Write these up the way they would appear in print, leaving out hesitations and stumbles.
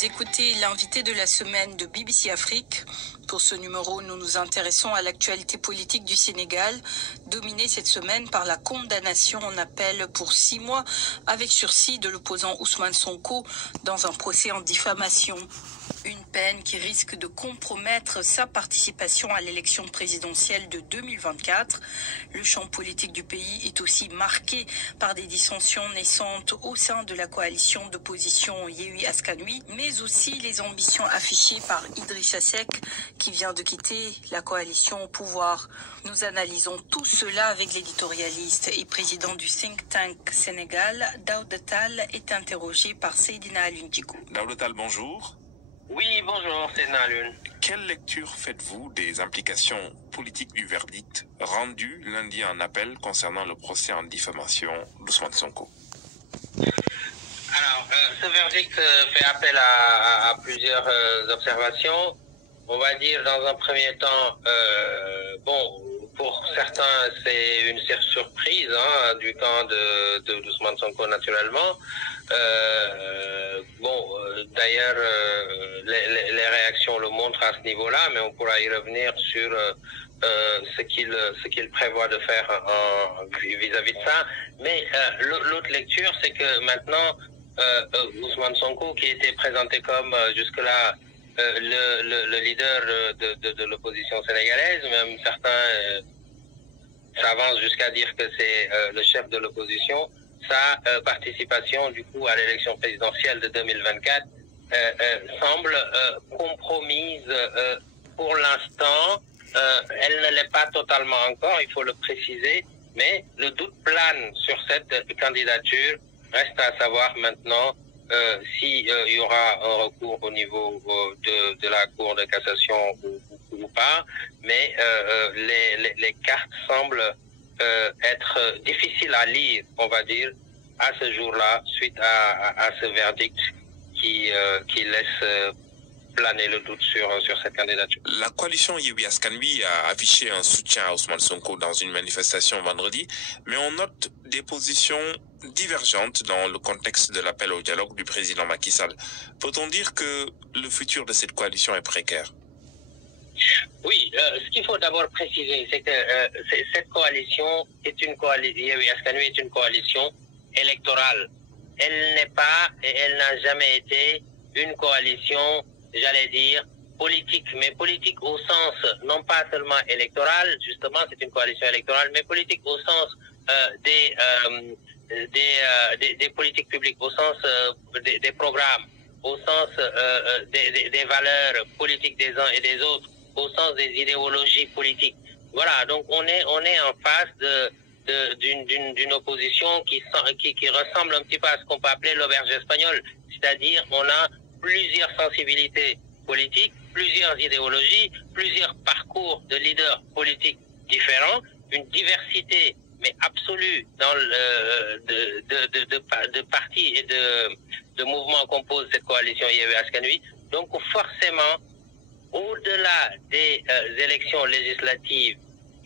Vous écoutez l'invité de la semaine de BBC Afrique. Pour ce numéro, nous nous intéressons à l'actualité politique du Sénégal, dominée cette semaine par la condamnation en appel pour 6 mois avec sursis de l'opposant Ousmane Sonko dans un procès en diffamation. Une peine qui risque de compromettre sa participation à l'élection présidentielle de 2024. Le champ politique du pays est aussi marqué par des dissensions naissantes au sein de la coalition d'opposition Yewwi Askan Wi, mais aussi les ambitions affichées par Idrissa Seck qui vient de quitter la coalition au pouvoir. Nous analysons tout cela avec l'éditorialiste et président du think tank Sénégal, Daouda Tall, est interrogé par Seydina Alioune Djigo. Daouda Tall, bonjour. Oui, bonjour, c'est Nalune. Quelle lecture faites-vous des implications politiques du verdict rendu lundi en appel concernant le procès en diffamation d'Ousmane Sonko? Alors, ce verdict fait appel à plusieurs observations. On va dire dans un premier temps, pour certains, c'est une surprise du camp d'Ousmane Sonko naturellement. D'ailleurs, les réactions le montrent à ce niveau-là, mais on pourra y revenir sur ce qu'il prévoit de faire vis-à-vis de ça. Mais l'autre lecture, c'est que maintenant, Ousmane Sonko, qui était présenté comme jusque-là le leader de l'opposition sénégalaise, même certains s'avancent jusqu'à dire que c'est le chef de l'opposition, sa participation du coup à l'élection présidentielle de 2024 semble compromise pour l'instant. Elle ne l'est pas totalement encore, il faut le préciser, mais le doute plane sur cette candidature. Reste à savoir maintenant s'il y aura un recours au niveau de la Cour de cassation ou pas, mais les cartes semblent être difficiles à lire, on va dire, à ce jour-là, suite à ce verdict qui laisse planer le doute sur cette candidature. La coalition Yewwi Askan Wi a affiché un soutien à Ousmane Sonko dans une manifestation vendredi, mais on note des positions divergentes dans le contexte de l'appel au dialogue du président Macky Sall. Peut-on dire que le futur de cette coalition est précaire? Oui, ce qu'il faut d'abord préciser, c'est que cette coalition est une coalition, Yewwi Askan Wi est une coalition électorale. Elle n'est pas et elle n'a jamais été une coalition, j'allais dire, politique, mais politique au sens non pas seulement électoral, justement c'est une coalition électorale, mais politique au sens des politiques publiques, au sens des programmes, au sens des valeurs politiques des uns et des autres, au sens des idéologies politiques. Voilà, donc on est en face d'une opposition qui ressemble un petit peu à ce qu'on peut appeler l'auberge espagnole, c'est-à-dire on a plusieurs sensibilités politiques, plusieurs idéologies, plusieurs parcours de leaders politiques différents, une diversité mais absolue dans de partis et de mouvements composent cette coalition Yewwi Askan Wi. Donc forcément, au-delà des élections législatives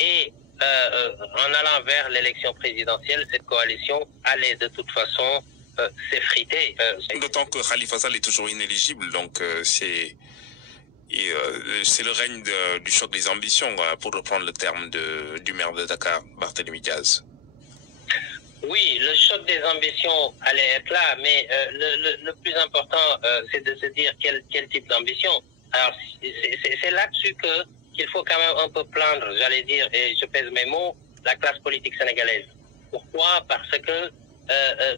et en allant vers l'élection présidentielle, cette coalition allait de toute façon s'effriter. D'autant que Khalifa Sall est toujours inéligible, donc c'est le règne du choc des ambitions, pour reprendre le terme du maire de Dakar, Barthélémy Diaz. Oui, le choc des ambitions allait être là, mais le plus important, c'est de se dire quel type d'ambition. Alors, c'est là-dessus qu'il faut quand même un peu plaindre, j'allais dire, et je pèse mes mots, la classe politique sénégalaise. Pourquoi? Parce que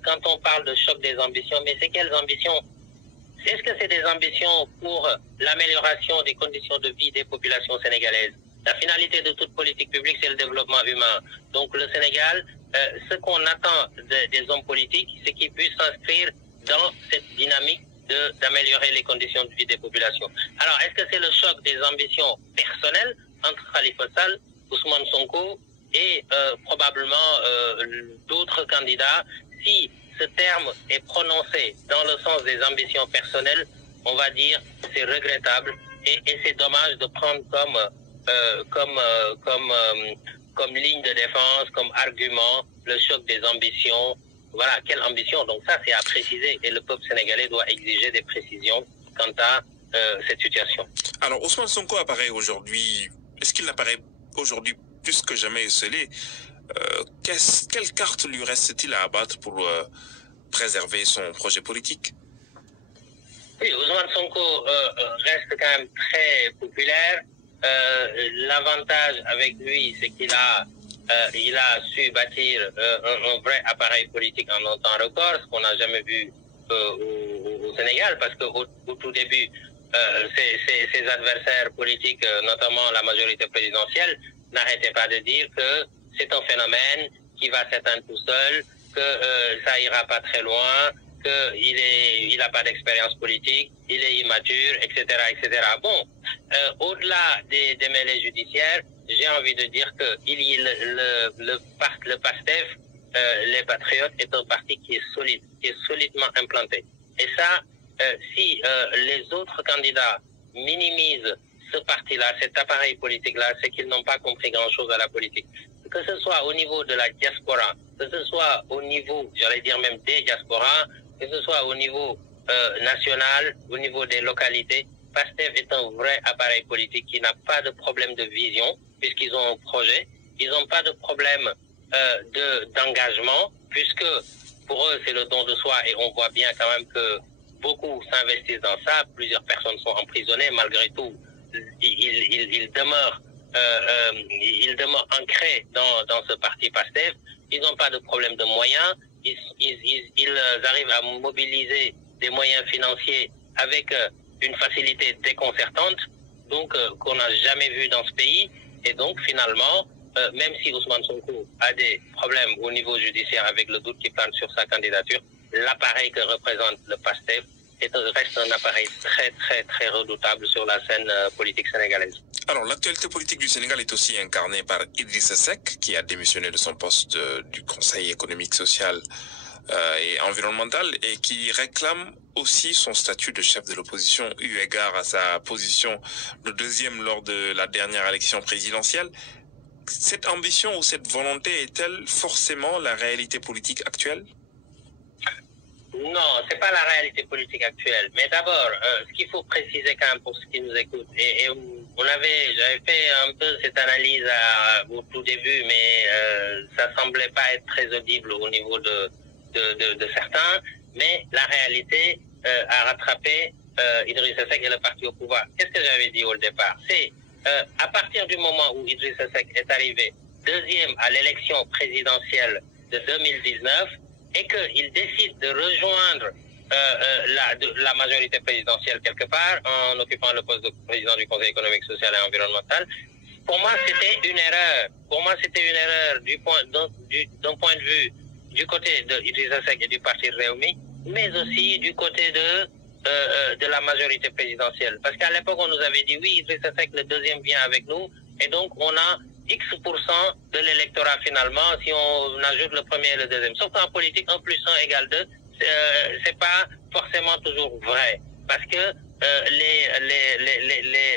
quand on parle de choc des ambitions, mais c'est quelles ambitions? Est-ce que c'est des ambitions pour l'amélioration des conditions de vie des populations sénégalaises? La finalité de toute politique publique, c'est le développement humain. Donc le Sénégal, ce qu'on attend des hommes politiques, c'est qu'ils puissent s'inscrire dans cette dynamique d'améliorer les conditions de vie des populations. Alors, est-ce que c'est le choc des ambitions personnelles entre Khalifa Sall, Ousmane Sonko et probablement d'autres candidats? Si ce terme est prononcé dans le sens des ambitions personnelles, on va dire c'est regrettable et c'est dommage de prendre comme ligne de défense, comme argument, le choc des ambitions. Voilà, quelle ambition? Donc ça, c'est à préciser et le peuple sénégalais doit exiger des précisions quant à cette situation. Alors, Ousmane Sonko apparaît aujourd'hui, est-ce qu'il apparaît aujourd'hui plus que jamais esselé? Quelle carte lui reste-t-il à abattre pour préserver son projet politique? Oui, Ousmane Sonko reste quand même très populaire. L'avantage avec lui, c'est qu'il a su bâtir un vrai appareil politique en un temps record, ce qu'on n'a jamais vu au Sénégal, parce qu'au tout début, ses adversaires politiques, notamment la majorité présidentielle, n'arrêtaient pas de dire que c'est un phénomène qui va s'éteindre tout seul, que ça ira pas très loin, qu'il n'a pas d'expérience politique, il est immature, etc., etc. Bon, au-delà des mêlées judiciaires, j'ai envie de dire que le PASTEF, les Patriotes, est un parti qui est solide, qui est solidement implanté. Et ça, si les autres candidats minimisent ce parti-là, cet appareil politique-là, c'est qu'ils n'ont pas compris grand-chose à la politique. Que ce soit au niveau de la diaspora, que ce soit au niveau, j'allais dire même des diasporas, que ce soit au niveau national, au niveau des localités, PASTEF est un vrai appareil politique qui n'a pas de problème de vision, puisqu'ils ont un projet. Ils n'ont pas de problème d'engagement, puisque pour eux, c'est le don de soi, et on voit bien quand même que beaucoup s'investissent dans ça. Plusieurs personnes sont emprisonnées, malgré tout, ils demeurent ancrés dans ce parti PASTEF. Ils n'ont pas de problème de moyens. Ils arrivent à mobiliser des moyens financiers avec une facilité déconcertante, donc qu'on n'a jamais vu dans ce pays. Et donc finalement, même si Ousmane Sonko a des problèmes au niveau judiciaire avec le doute qui plane sur sa candidature, l'appareil que représente le PASTEF reste un appareil très très très redoutable sur la scène politique sénégalaise. Alors, l'actualité politique du Sénégal est aussi incarnée par Idrissa Seck, qui a démissionné de son poste du Conseil économique, social et environnemental, et qui réclame aussi son statut de chef de l'opposition, eu égard à sa position de deuxième lors de la dernière élection présidentielle. Cette ambition ou cette volonté est-elle forcément la réalité politique actuelle? Non, c'est pas la réalité politique actuelle. Mais d'abord, ce qu'il faut préciser quand même pour ceux qui nous écoutent, et j'avais fait un peu cette analyse au tout début, mais ça semblait pas être très audible au niveau de certains. Mais la réalité a rattrapé Idrissa Seck et le parti au pouvoir. Qu'est-ce que j'avais dit au départ? C'est à partir du moment où Idrissa Seck est arrivé deuxième à l'élection présidentielle de 2019, et qu'il décide de rejoindre la majorité présidentielle quelque part en occupant le poste de président du Conseil économique, social et environnemental, pour moi c'était une erreur. Pour moi c'était une erreur d'un point de vue du côté de Idrissa Seck et du parti Rewmi, mais aussi du côté de la majorité présidentielle. Parce qu'à l'époque on nous avait dit oui, Idrissa Seck le deuxième vient avec nous, et donc on a X% de l'électorat finalement si on ajoute le premier et le deuxième. Sauf qu'en politique, 1 plus 1 égale 2, c'est pas forcément toujours vrai. Parce que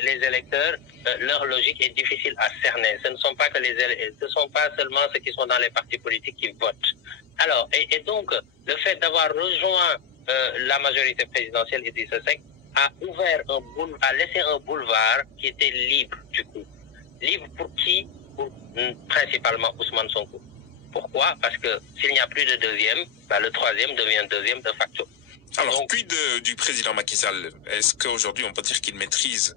les électeurs, leur logique est difficile à cerner. Ce ne sont pas seulement ceux qui sont dans les partis politiques qui votent. Alors, et donc, le fait d'avoir rejoint la majorité présidentielle, Idrissa Seck, a laissé un boulevard qui était libre du coup. Libre pour qui? Pour principalement Ousmane Sonko. Pourquoi? Parce que s'il n'y a plus de deuxième, le troisième devient deuxième de facto. Alors, puis du président Macky Sall, est-ce qu'aujourd'hui on peut dire qu'il maîtrise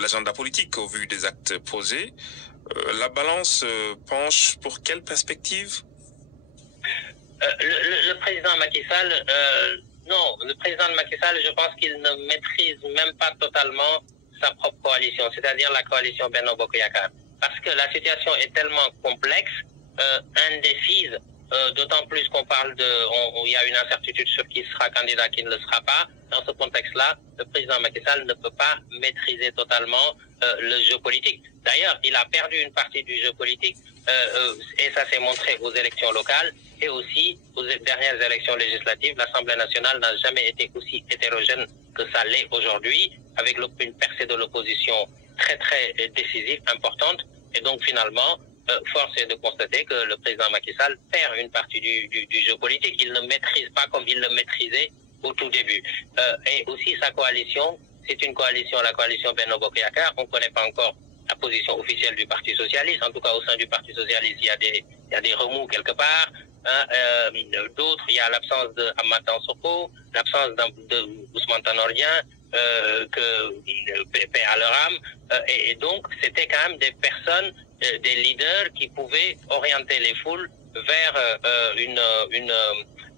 l'agenda politique au vu des actes posés? La balance penche pour quelle perspective? Le président Macky Sall, non, le président Macky Sall, je pense qu'il ne maîtrise même pas totalement sa propre coalition, c'est-à-dire la coalition Benno Bokk Yakaar. Parce que la situation est tellement complexe, indécise, d'autant plus qu'on parle il y a une incertitude sur qui sera candidat, qui ne le sera pas. Dans ce contexte-là, le président Macky Sall ne peut pas maîtriser totalement le jeu politique. D'ailleurs, il a perdu une partie du jeu politique, et ça s'est montré aux élections locales et aussi aux dernières élections législatives. L'Assemblée nationale n'a jamais été aussi hétérogène que ça l'est aujourd'hui, avec une percée de l'opposition très très décisive, importante. Et donc finalement, force est de constater que le président Macky Sall perd une partie du jeu politique. Il ne maîtrise pas comme il le maîtrisait au tout début. Et aussi sa coalition, c'est une coalition, la coalition Benno Bokk Yakaar. On ne connaît pas encore la position officielle du Parti socialiste. En tout cas, au sein du Parti socialiste, il y a des remous quelque part. D'autres, il y a l'absence de Amath Dansokho, l'absence de Ousmane Tanor Dieng, paix à leur âme. Et donc, c'était quand même des personnes, des leaders qui pouvaient orienter les foules vers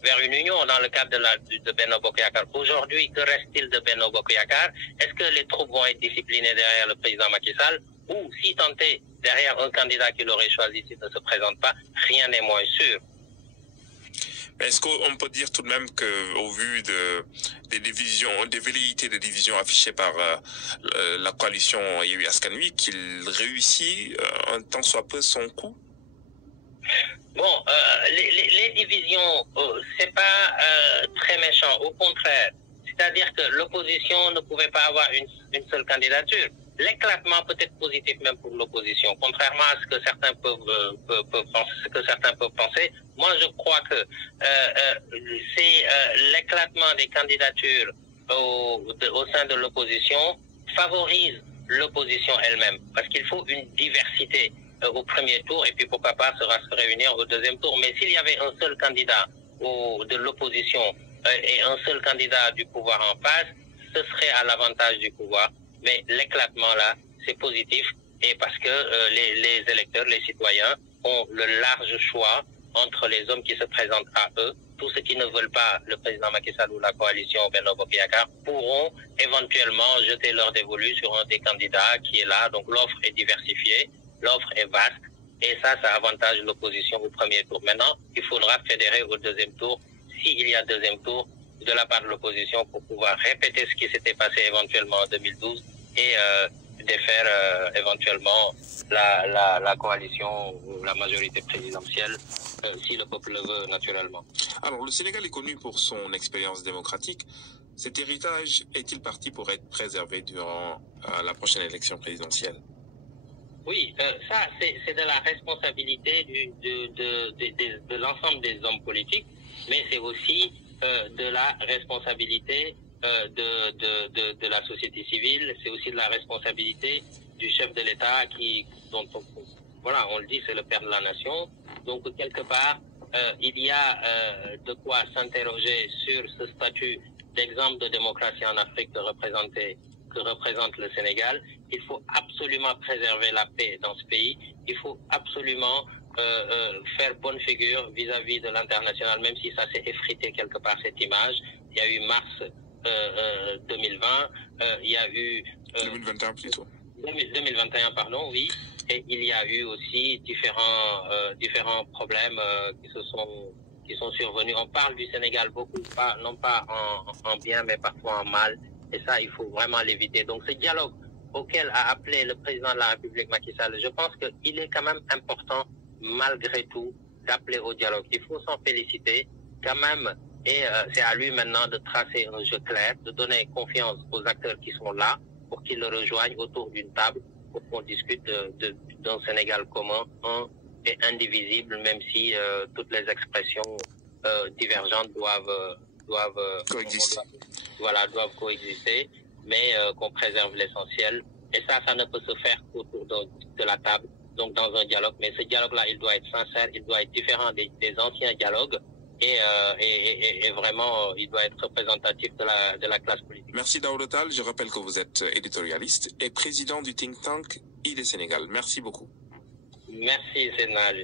vers une union dans le cadre de Benno Bokk Yakaar. Aujourd'hui, que reste-t-il de Benno Bokk Yakaar? Est-ce que les troupes vont être disciplinées derrière le président Macky Sall? Ou si tant est derrière un candidat qu'il aurait choisi s'il ne se présente pas, rien n'est moins sûr. Mais est-ce qu'on peut dire tout de même qu'au vu des divisions, des velléités de division affichées par la coalition Yewwi Askan Wi, qu'il réussit un tant soit peu son coup? Bon, les divisions, c'est pas très méchant, au contraire. C'est-à-dire que l'opposition ne pouvait pas avoir une seule candidature. L'éclatement peut être positif même pour l'opposition, contrairement à ce que certains peuvent penser. Moi, je crois que c'est l'éclatement des candidatures au sein de l'opposition favorise l'opposition elle-même, parce qu'il faut une diversité au premier tour et puis pourquoi pas se réunir au deuxième tour. Mais s'il y avait un seul candidat de l'opposition et un seul candidat du pouvoir en face, ce serait à l'avantage du pouvoir. Mais l'éclatement là, c'est positif et parce que les électeurs, les citoyens ont le large choix entre les hommes qui se présentent à eux. Tous ceux qui ne veulent pas le président Macky Sall ou la coalition Benno Bokk Yakaar pourront éventuellement jeter leur dévolu sur un des candidats qui est là. Donc l'offre est diversifiée, l'offre est vaste et ça avantage l'opposition au premier tour. Maintenant, il faudra fédérer au deuxième tour, s'il y a deuxième tour, de la part de l'opposition pour pouvoir répéter ce qui s'était passé éventuellement en 2012 et défaire éventuellement la coalition ou la majorité présidentielle si le peuple le veut naturellement. Alors, le Sénégal est connu pour son expérience démocratique. Cet héritage est-il parti pour être préservé durant la prochaine élection présidentielle? Oui, ça c'est de la responsabilité de l'ensemble des hommes politiques, mais c'est aussi de la responsabilité de la société civile, c'est aussi de la responsabilité du chef de l'État dont on le dit, c'est le père de la nation. Donc quelque part, il y a de quoi s'interroger sur ce statut d'exemple de démocratie en Afrique que représente le Sénégal. Il faut absolument préserver la paix dans ce pays. Il faut absolument faire bonne figure vis-à-vis de l'international, même si ça s'est effrité quelque part cette image. Il y a eu mars 2020, il y a eu 2021 plutôt. 2021, pardon, oui. Et il y a eu aussi différents problèmes qui sont survenus. On parle du Sénégal beaucoup, non pas en bien, mais parfois en mal. Et ça, il faut vraiment l'éviter. Donc, ce dialogue auquel a appelé le président de la République Macky Sall, je pense qu'il est quand même important, malgré tout, d'appeler au dialogue. Il faut s'en féliciter quand même. Et c'est à lui maintenant de tracer un jeu clair, de donner confiance aux acteurs qui sont là pour qu'ils le rejoignent autour d'une table pour qu'on discute d'un Sénégal commun, un et indivisible, même si toutes les expressions divergentes doivent coexister, mais qu'on préserve l'essentiel. Et ça ne peut se faire autour de la table, donc dans un dialogue. Mais ce dialogue-là, il doit être sincère, il doit être différent des anciens dialogues. Et vraiment, il doit être représentatif de la classe politique. Merci Daouda Tall. Je rappelle que vous êtes éditorialiste et président du think tank ID Sénégal. Merci beaucoup. Merci Sénal.